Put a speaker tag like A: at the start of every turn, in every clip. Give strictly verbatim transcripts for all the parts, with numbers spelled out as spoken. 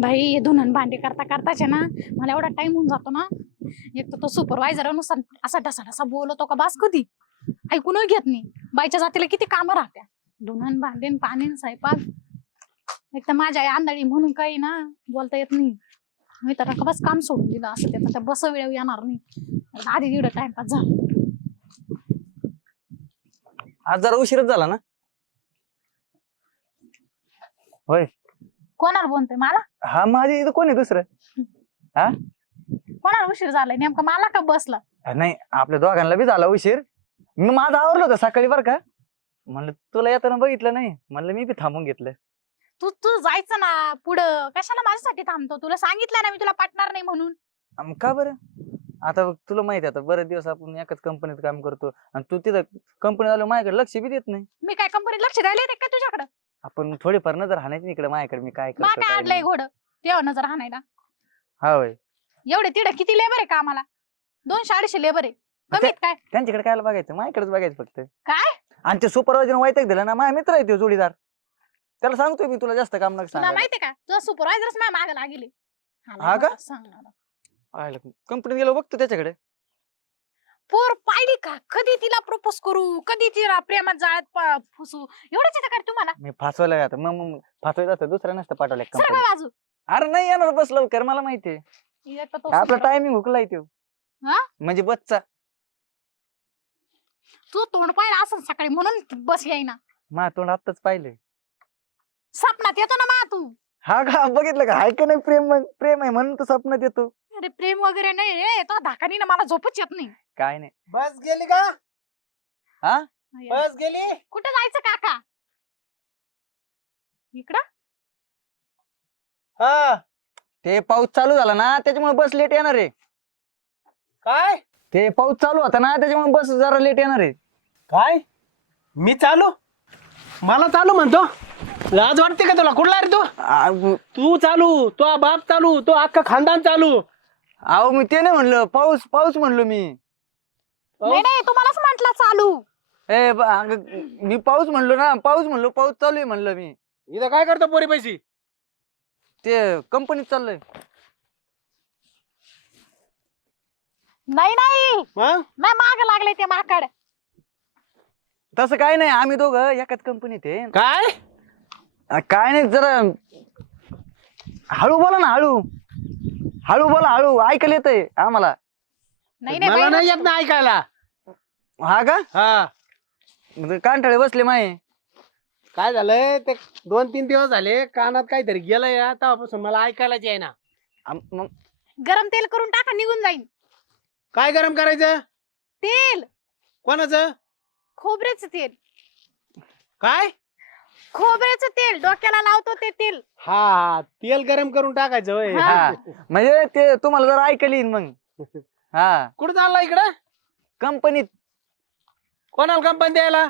A: भाई हे धुणं भांडे करता करताच आहे ना मला एवढा टाइम होऊन जातो ना. एक तर तो सुपरवायझर नुसार असा ढसा ढसा बोलतो का बास कधी ऐकून घेत नाही. बाईच्या जातीला किती कामं राहत्या धुणं भांडे पाणी स्वयंपाक. एक तर माझ्या आई आंधळी म्हणून काही ना बोलता येत नाही. मी तर बस काम सोडून दिलं असं ते बस वेळ येणार नाही आधी एवढं टाइमपास झाला.
B: आज जरा उशीरच झाला ना. होय
A: कोणाला बोलतोय मला?
B: हा माझी इथं कोण आहे दुसरं? हा
A: कोणाला उशीर झालाय नेमका मला का बसला?
B: नाही आपल्या दोघांना बी झाला उशीर. मी माझं आवरलं होतं सकाळी बरं का. म्हणलं तुला येताना बघितलं नाही म्हणलं मी बी थांबून घेतलं.
A: तू तू जायचं ना पुढं कशाला माझ्यासाठी थांबतो? तुला सांगितलं ना मी तुला पाठणार नाही म्हणून.
B: अं, का बरं? आता बघ, तुला माहिती आहे आता बरेच दिवस आपण एकाच कंपनीत काम करतो आणि तू तिथं कंपनी आलो माझ्याकडे लक्ष बी देत नाही.
A: मी काय कंपनीत लक्ष द्यायला येते का तुझ्याकडं?
B: आपण थोडीफार नजर हाणायची इकडे माझ्याकडे मी काय
A: मा
B: करतो
A: काय
B: काय
A: आणलंय
B: नाही.
A: घोडं तेव्हा नजर हाणायला?
B: हा होय
A: एवढे तिडं किती लेबर आहे कामाला? दोनशे अडीचशे लेबर आहे कमीत काय?
B: त्यांच्याकडे काय बघायचं माझ्याकडेच बघायचं फक्त.
A: काय
B: आणि ते सुपरवायझर वैताग दिला ना माझ्या मित्र आहे तो जोडीदार. त्याला सांगतोय मी तुला जास्त काम नका
A: तुला
B: सांगायला.
A: माहितीये का तुझा सुपरवायझरच माझ्या मागे लागेल.
B: हा का? कंपनीत गेलो बघतो त्याच्याकडे.
A: पोर पाहिली का कधी तिला प्रपोज करू कधी तिला प्रेमात जाळ्यात प- फसू एवढंच येतं का तुम्हाला?
B: मी फासवायला आता मग मग फासवायचं असतं दुसऱ्या नसतं पाठवलं
A: सर
B: कंपनी.
A: बाजू
B: अरे नाही येणार बस लवकर मला माहितीये
A: एक तर तो
B: आपला
A: सुपर-
B: टायमिंग हुकलाय तो.
A: हा?
B: म्हणजे बसचा.
A: तू तोंड पाहिलं असं सकाळी म्हणून बस येईना.
B: मा तोंड आत्ताच पाहिलंय.
A: सपनात येतो ना मा तू.
B: हा का बघितलं का हाय का नाही प्रेम मग प्रेम आहे म्हणून तो स्वप्नात येतो.
A: अरे प्रेम वगैरे नाही रे तो धाकानी ना मला झोपच येत नाही.
B: काय नाही.
C: बस गेली का?
B: हा
C: बस गेली?
A: कुठे जायचं काका? इकडं
C: हा
B: ते पाऊस चालू झाला ना त्याच्यामुळे बस लेट येणार आहे.
C: काय
B: ते पाऊस चालू होता ना त्याच्यामुळे बस जरा लेट येणार आहे.
C: काय मी चालू मला चालू म्हणतो? लाज वाटते का तुला? कुठला रे तू?
B: आ,
C: तू चालू तो बाप चालू तो अख्खा खानदान चालू.
B: अहो मी ते नाही म्हणलं पाऊस पाऊस म्हणलो मी.
A: नाही नाही तुम्हालाच म्हंटला चालू.
B: ए ब- अगं, मी पाऊस म्हणलो ना पाऊस म्हणलो पाऊस चालू आहे म्हणलं मी.
C: इथं काय करतो पोरी पैसे?
B: ते कंपनीत चाललंय.
A: नाही नाही
C: मग
A: नाही माग लागले ते माकड.
B: तसं काय नाही आम्ही दोघं एकाच कंपनीत आहे.
C: काय
B: आ, काय नाही जरा हळू बोला ना हळू हळू बोला हळू ऐकायला येतंय आम्हाला.
A: नाही नाही
C: मला
A: बाई,
C: नाही येत ना ऐकायला.
B: हा का
C: हा
B: मग कांठाळे बसले माये.
C: काय झालंय ते दोन तीन दिवस झाले कानात काहीतरी गेलंय तेव्हापासून मला ऐकायलाच आहे ना.
B: आम- मग
A: गरम तेल करून टाका निघून जाईन.
C: काय गरम करायचं?
A: तेल
C: कोणाचं?
A: खोबऱ्याचं तेल.
C: काय?
A: खोबऱ्याचं तेल डोक्याला लावतो ते तेल.
C: हा तेल गरम करून टाकायचं होय.
A: हा.
B: हा म्हणजे ते तुम्हाला जरा ऐकायला येईन मग. हा
C: कुठं चालला इकडं?
B: कंपनीत
C: कोणाला कंपनी द्यायला?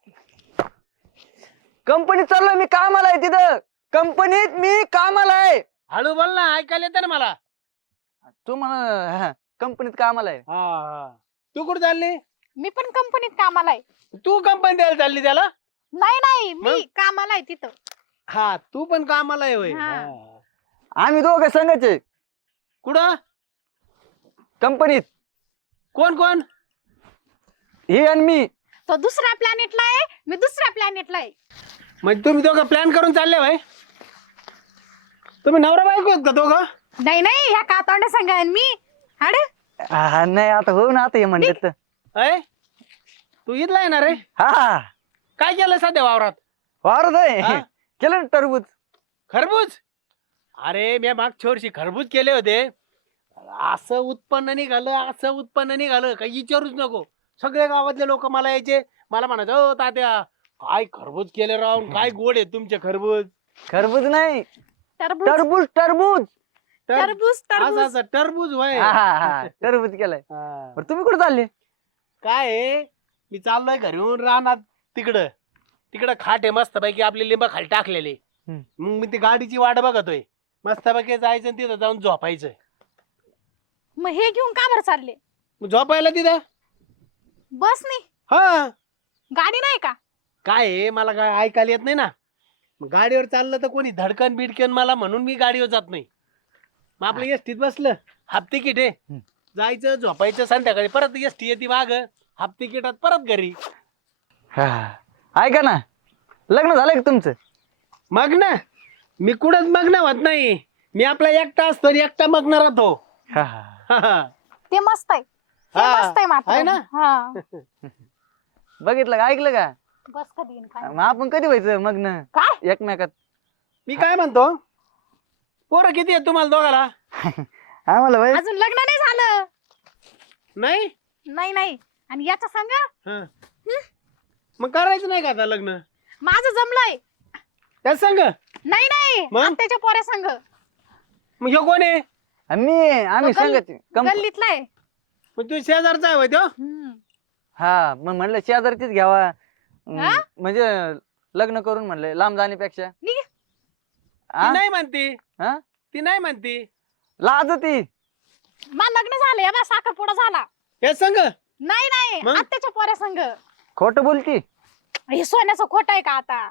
B: कंपनीत चाललोय मी कामाला आहे तिथं. कंपनीत मी कामाला आहे.
C: हळू बोल ना ऐकायला येतं ना मला.
B: तुम्हाला कंपनीत कामाला आहे.
C: हा हा तू कुठं चालली?
A: मी पण कंपनीत कामाला आहे.
C: तू कंपनी द्यायला चालली त्याला?
A: नाही नाही मी
C: मग?
A: कामाला आहे तिथं.
C: हा तू पण कामाला आहे होय.
A: हा.
C: हा.
B: आम्ही दोघं संघच आहे
C: कुठं?
B: कंपनीत.
C: कोण कोण?
B: हे आणि मी.
A: तो दुसऱ्या प्लॅनेटला आहे मी दुसऱ्या प्लॅनेटला आहे.
C: म्हणजे तुम्ही दोघं प्लॅन करून चालले भाई? तुम्ही नवरा बायको आहेत का दोघं?
A: नाही नाही ह्या कातोंड्या सांगा मी अरे
B: हा, नाही आता हो ना आता हे म्हणले तर.
C: अय तू इथला येणार रे?
B: हा
C: काय केलं सध्या वावरात?
B: वारच आहे
C: हा?
B: केलं ना टरबूज.
C: खरबूज? अरे मी मागच्या वर्षी खरबूज केले होते. असं उत्पन्न निघालं असं उत्पन्न निघालं काही विचारूच नको. सगळे गावातले लोक मला यायचे मला म्हणायचे ओ तात्या काय खरबूज केले राहून काय गोड आहे तुमचे खरबूज.
B: खरबूज नाही
A: टरबूज
B: टरबूज टरबूज.
C: तर-
A: टरबूज
C: असं
A: टरबूज.
C: असं टरबूज होय.
B: हा हा हा टरबूज केलाय.
C: हा.
B: बरं तुम्ही कुठे चालले?
C: काय आहे, मी चाललोय घरून राहणार तिकडं. तिकडं खाट आहे मस्त पैकी आपले लिंब खाली टाकलेले.
B: हम्म.
C: मग मी ती गाडीची वाट बघतोय. मस्त पैकी जायचं आणि तिथं जाऊन झोपायचं.
A: मग हे घेऊन का बरं चालले?
C: मग झोपायला तिथं
A: बस नाही
C: हा
A: गाडी नाही का?
C: काय आहे मला काय ऐकायला येत नाही ना. मग गाडीवर चाललं तर कोणी धडकन बिडकन मला म्हणून मी गाडीवर जात नाही. मग आपलं एसटीत बसलं, हाफ तिकीट आहे,
B: हम्म.
C: जायचं झोपायचं, संध्याकाळी परत एसटी येते माग, हाफ तिकीटात परत घरी.
B: हा. ऐका ना, लग्न झालंय का तुमचं?
C: मग ना मी कुठंच मग्न होत नाही. मी आपला एकटा असतो आणि एकटा मग्न राहतो.
B: हा, हा.
C: हा, हा.
A: ते मस्त आहे ते
C: हा.
A: मस्त आहे मात्र
C: आहे ना?
A: हा
B: बघितलं का, ऐकलं का?
A: बस कधी येईन काय
B: मग आपण कधी व्हायचं मग्न
A: काय
B: एकमेकात?
C: मी काय म्हणतो, पोरं किती आहेत तुम्हाला दोघाला?
B: आम्हाला वय
A: अजून लग्न नाही झालं.
C: नाही.
A: नाही नाही आणि याच्या संग
C: हा. मग करायचं नाही का आता लग्न?
A: माझं जमलंय.
C: त्याच सांग.
A: नाही नाही
C: मग?
A: आत्याच्या पोऱ्या संग
C: मग ह्यो कोण आहे?
B: मी आम्ही
A: तो गल्ली-
B: सांगत कंप-
A: गल्लीतला आहे.
C: मग तू शेजारचा आहे होय त्यो?
A: हम्म.
B: हा, मग म्हणलं शेजारचीच घ्यावा. हम्म,
A: हा?
B: म्हणजे लग्न करून म्हणलं लांब जाण्यापेक्षा.
A: निघ.
C: ती
B: हा?
C: नाही म्हणती.
B: हा?
C: ती नाही म्हणती.
B: लाज ती.
A: माझं लग्न झालंय बा साखरपुडा झाला.
C: हे सांग.
A: नाही नाही
C: मग?
A: आत्याच्या पोऱ्या संग.
B: खोट बोलती,
A: हे सोन्याचं खोट आहे का आता?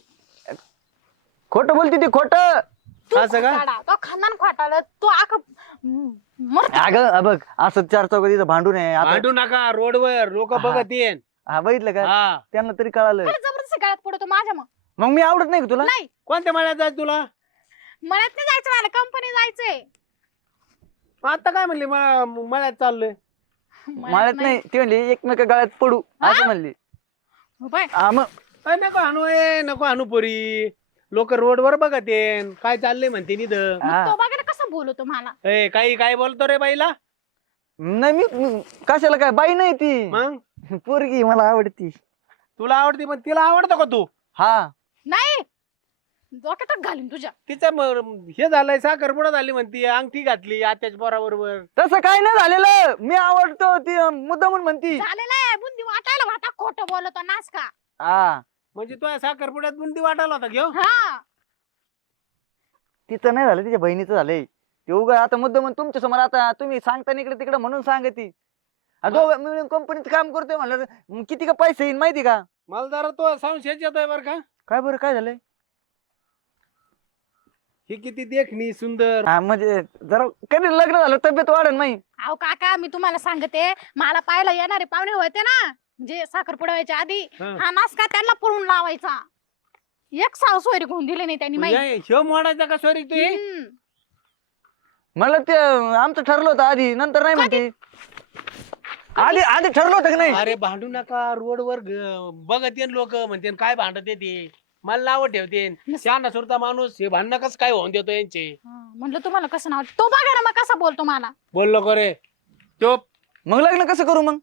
B: खोट बोलती ती, खोट.
A: तू
C: असं का?
A: खोटाडा. तो खानदान खोटाडा तो आख
B: अगं बघ, असं चार चौकात भांडून आहे आता.
C: भांडू नका रोडवर, लोक
B: हा.
C: बघत येईन.
B: हा, बघितलं का?
C: हा.
B: त्यांना तरी कळालं.
A: जबरदस्ती गळ्यात पडतो माझ्या. मग
B: मग मी आवडत नाही का तुला?
A: नाही
C: कोणत्या मळ्यात जायचं तुला?
A: मळ्यात नाही जायचं, मला कंपनी जायचंय.
C: आता काय म्हणली म- मळ्यात चाललोय?
B: माळत नाही, ती म्हणली एकमेका गळ्यात पडू असं म्हणली.
A: हो बाय.
B: हा, मग
C: अय, नको हाणू ए नको हाणू पोरी. लोक रोडवर बघत येईन काय चाललंय म्हणते निध.
B: हा.
A: तो बघा ना कसं बोलतो मला.
C: ए काही काय बोलतो रे बाईला?
B: नाही मी मी- कशाला काय, बाई नाही ती,
C: मग
B: पोरगी मला आवडती.
C: तुला आवडते पण तिला आवडतो का तू?
B: हा.
A: नाही डोक्यातच घालीन तुझ्या.
C: तिचं म- हे झालंय, साखरपुडा झाली म्हणती, अंगठी घातली आत्याच्या पोराबरोबर.
B: तसं काय नाही झालेलं, मी आवडतो ती मुद्दा म्हणून म्हणती.
A: झालेलं आहे बुंदी वाटायला वाटा खोटं बोलतो नाच का.
B: हा,
C: म्हणजे तो साखरपुड्यात बुंदी वाटायला होता घेऊ.
A: हा
B: तिचं नाही झालं, तिच्या बहिणीचं झालंय. ते उगा आता मुद्दा म्हणून तुमच्या समोर आता तुम्ही सांगता इकडे तिकडे म्हणून सांगती. आ, दोघं मिळून कंपनीत काम करतोय म्हणलं, मग किती का पैसे येईल माहिती का?
C: मला जरा तो संशयच येतोय बर का.
B: काय बरं, काय झालंय?
C: ही किती देखणी सुंदर.
B: हा, म्हणजे जरा कधी लग्न झालं तब्येत वाढन नाही.
A: अहो काका मी तुम्हाला सांगते, मला पाहायला येणारे पाहुणे होते ना, म्हणजे साखरपुडा व्हायच्या आधी
C: हा.
A: हा नाच का त्यांना पळून लावायचा. एक साव सोयरी घेऊन दिले नाही त्यांनी माहिती.
C: म्हणजे ह्यो मोडायचा का सॉरी तू हे?
A: हम्म.
B: मला ते आमचं ठरलं होतं आधी, नंतर नाही म्हणते. आधी आधी ठरलं होतं की नाही?
C: अरे भांडू नका रोडवर ग- बघत येईन लोक म्हणते काय भांडत येते, मला नाव ठेवते. शहाणा सुरता माणूस हे भांडणं कसं काय होऊन देतो यांचे.
A: हा, म्हणलं तुम्हाला कसं नाव तो बघा ना मग कसा बोलतो मला.
C: बोललो का रे? तो
B: मग लग्न कसं करू मग?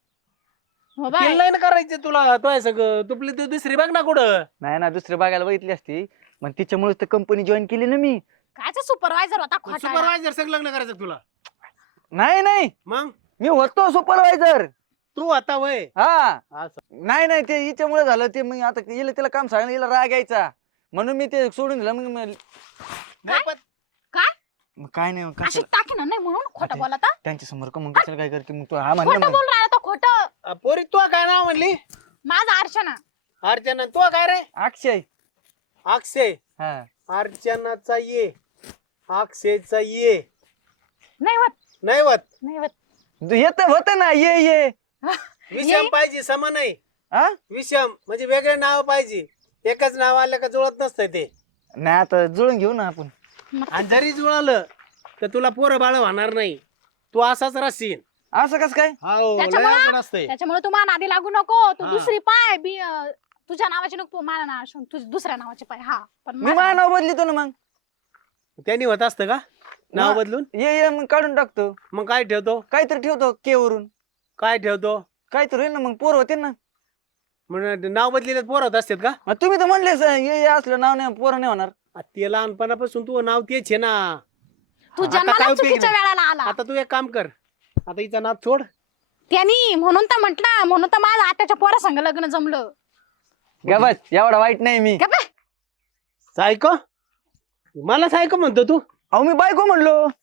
A: हो बाय.
C: किल्लाय करायचं तुला, तो आहे सगळं तुपली तू दुसरी बघ ना कुठं.
B: नाही ना, दुसरी बघायला बघितली असती, मग तिच्यामुळेच तर कंपनी जॉईन केली ना मी.
A: कायचा सुपरवायझर होता खोटा.
C: सुपरवायझर सगळं लग्न करायचं तुला.
B: नाही नाही,
C: मग
B: मी होतो सुपरवायझर.
C: तू आता वय
B: हा,
C: असं.
B: नाही नाही, ते हिच्यामुळे झालं. ते मग आता हिला तिला काम सांगितलं, हिला राग यायचा म्हणून मी ते सोडून दिलं. मग मग-
C: नाही पण
A: काय
B: मग काय नाही, मग
A: अशी
B: कशाला
A: टाकी ना नाही म्हणून खोटं
B: आता-
A: बोलत हा?
B: त्यांच्या समोर का मग कशाला काय करते मग तू? हा म्हणलं
A: खोटं
B: मग.
A: बोल राहिला तो खोटं.
C: अ, पोरी तू काय नाव म्हणली?
A: माझा अर्चना.
C: अर्चना. तू काय रे?
B: अक्षय.
C: अक्षय.
B: हा,
C: अर्चनाचा ये, अक्षयचा ये.
A: नाही होत
C: नाही होत.
A: नाही होत.
B: येत होत ना, ये ये.
C: विषम पाहिजे, सम नाही.
B: हा,
C: विषम म्हणजे वेगळे नाव पाहिजे. एकच नाव आलं का जुळत नसतं ते.
B: नाही आता जुळून घेऊ ना आपण.
C: आणि जरी जुळालं तर तुला पोरं बाळ होणार नाही. तू असाच राहशील.
B: असं कसं काय?
C: हो, लय
A: त्याच्यामुळं-
C: अवघड असतंय.
A: त्याच्यामुळे तू माझ्या नादी लागू नको. तू
C: हा.
A: दुसरी पाय बी अं, तुझ्या नावाची नको माझ्या नाव तुझ्या दुसऱ्या नावाची पाय. हा पण
B: मी
A: माझ्या
B: माझं नाव बदलितो ना मग.
C: त्यांनी होत असतं का नाव
B: मग-
C: बदलून?
B: ये ये मग काढून टाकतो.
C: मग काय ठेवतो?
B: काहीतरी ठेवतो के वरून.
C: काय ठेवतो?
B: काहीतरी होईल ना, मग पोर होते ना.
C: म्हणजे नाव बदलेले पोर होत असतात का?
B: मग तुम्ही तर म्हणलेच ये ये असलं नाव नाही, पोरं नाही होणार.
C: आ, ते लहानपणापासून तू नाव तेच आहे ना.
A: तू
C: आता काय
A: जन्माला
C: उपयोग
A: चुकीच्या
C: नाही.
A: वेळाला आला.
C: आता तू एक काम कर, आता हिचा नाव सोड.
A: त्यांनी म्हणून तर म्हटलं, म्हणून तर माझ्या आत्याच्या पोरा संग लग्न जमलं.
B: गा बस, एवढा वाईट नाही मी.
A: का बे?
C: सायको मला सायको म्हणतो तू?
B: अहो मी बायको म्हणलो.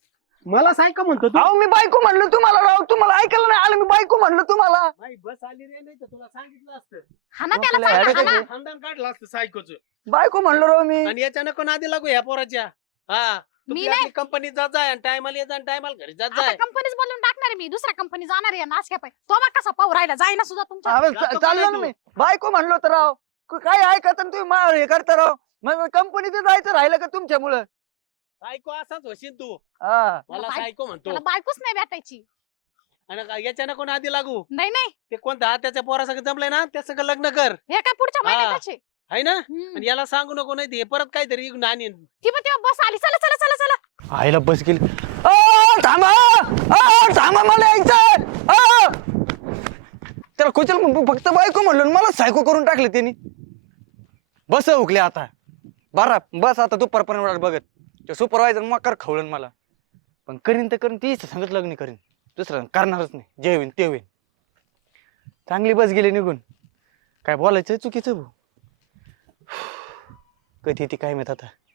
C: मला सायका म्हणतो तू
B: अहो मी बायको म्हणलो तुम्हाला राव, तुम्हाला ऐकायला नाही आलं, मी बायको म्हणलो तुम्हाला.
C: नाही बस आली रे, नाही तर तुला सांगितलं असतं.
A: हा ना
B: मग
A: त्याला
B: तुला
A: चांगलं
B: ह्याला
A: हा ना.
B: काय
C: खानदान काढलं असतं सायकोच.
B: बायको म्हणलो राव मी.
C: आणि याच्या नको नादी लागू ह्या पोराच्या. हा
A: मी
C: तुम्ही
A: नाही.
C: आपली कंपनीत जात जाय आणि टायमाला येत आणि टायमाला घरी जात
A: आता
C: जाय.
A: कंपनीच बदलून टाकणार आहे मी, दुसऱ्या कंपनी जाणार आहे नाच घ्या पाय. तो बघ कसा पाहू राहिला, जाईना सुद्धा तुमच्या.
B: अहो,
C: जातो
B: चा-
C: का
B: चाललो
C: नाही
B: ना
C: तू?
B: मी, बायको म्हणलो तर राव. क- काय ऐकत आणि तुम्ही मा- हे करता राव. मग कंपनीत जायचं राहिलं का तुमच्यामुळं.
C: सायको असाच होशील तू.
B: हा
C: मला
A: बाय-
C: सायको म्हणतो.
A: त्याला बायकोच नाही भेटायची.
C: आणि का- याच्या नको नादी लागू.
A: नाही नाही,
C: ते कोणत्या त्याच्या पोरासंग जमलंय ना त्या सगळं लग्न कर.
A: हे काय पुढच्या
C: हा.
A: महिन्यातच आहे.
C: आहे ना.
A: हम्म.
C: आणि याला सांगू नको, नाही ते परत काहीतरी इकडून आणीन.
A: ती पण तेव्हा बस आली, चला चला चला चला.
B: आईला बस गेली. अ, थांबा अ, थांबा मला यायचं. अ. त्याला खुचल फक्त बायको म्हणलो आणि मला सायको करून टाकले त्यांनी. बस उकले आता बारा बस आता दुपारपर्यंत बघत ते सुपरवायझर मकर खवळण मला. पण करीन तर करीन, तीच सांगत लग्न करीन, दुसरं करणारच नाही. जे होईन ते होईन. चांगली बस गेली निघून. काय बोलायचं चुकीचं भाऊ. कधी ती काय माहित आता.